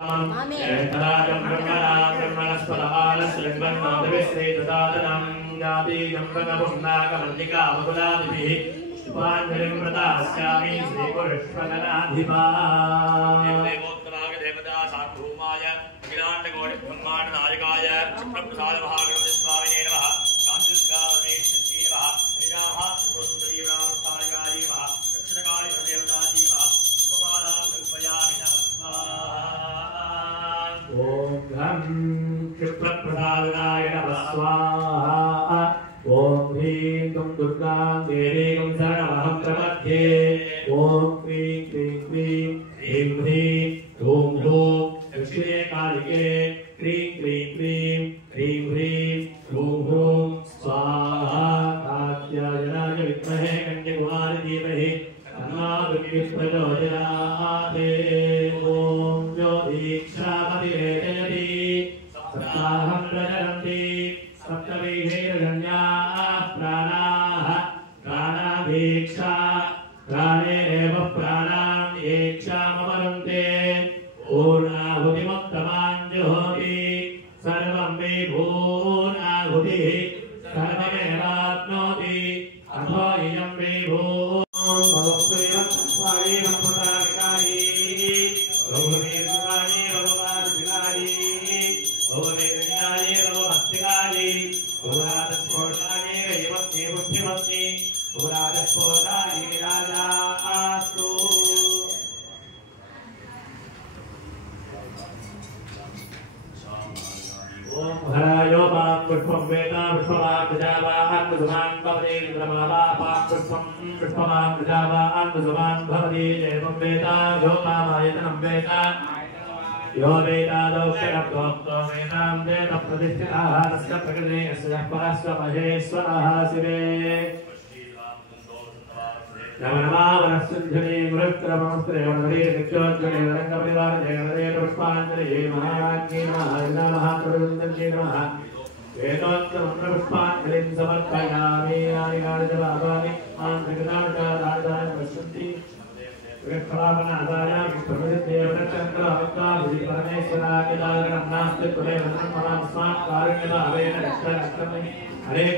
तदाजं ब्रह्मणास्पदमालश्रीमन्नादविश्रेतदातनं जातीजं गणपुण्डाकमल्लिकामकुलादिभिः शुभाञ्जलिं प्रदास्यामि श्रीपुरुष्पगणाधिपा देवोत्तमागदेवता सार्वभौमाय अखिलाण्डकोटिब्रह्माण्डनायकाय प्रप्रसादमहागणपतिस्वामिने नमः शान्तिस्वामेश्वरी नमः श्रीरामहात्मसुन्दरीरामस्थायिकाय नमः दक्षिणकाय देवतायै नमः पुष्पमालां कल्पयामि नमः ओम घं क्षिप्रप्रसादाय नमः स्वाहा ओम ह्रीं तुम दुर्गां देवीं शरणमहं प्रपद्ये ओम क्लीं क्लीं क्लीं ह्रीं ह्रीं ॐ ॐ दक्षिणे कालिके क्लीं क्लीं क्लीं ह्रीं ह्रीं ॐ ॐ स्वाहा कात्यायनाय विद्महे कन्याकुमारी धीमहि तन्नो दुर्गे प्रचोदयात् ओम ज्योतिक्षामतिरेजयति सप्ताहं प्रचरन्ति सप्तविधेर्जन्याः प्राणाः प्राणादीक्षा प्राणेरेव प्राणान् येक्षाममरुन्ते पूर्णाहुतिमुत्तमां जुहोति सर्वं वै भूर्णाहुतिः सर्वमेवाप्नोति अथो इयं वै हरायो पां पुष्पं वेदा पुष्पवान् प्रजावान् सुमान् भवति ब्रह्मवा पां पुष्पं पुष्पवान् प्रजावान् सुमान् भवति एवं वेदा यो मामायतनं वेदा यो वेदादौक्षरप्रोक्तो वेदां वेद प्रतिष्ठितः तस्य प्रकृते यस्य परस्य महेश्वरः शिवे नमनमावनस्सुञ्जने मृत्रमस्त्रे वनरे नित्योज्जने रङ्गपरिवारे जगदे पुष्पाञ्जलये महाराज्ञे नमः महाप्रवृन्दन्ये नमः वेदोत्तमपुष्पाञ्जलिं समर्पयामि नारिकाणिजलाभानि मान्त्रिकदानकादानि पश्यन्ति विक्रमापनादाय प्रभृतिदेवतचन्द्रहत्ताभिधि परमेश्वराय दागनं नास्ति त्वमेव ममास्मात् कारुण्यभावेन रक्षारक्षणे हरे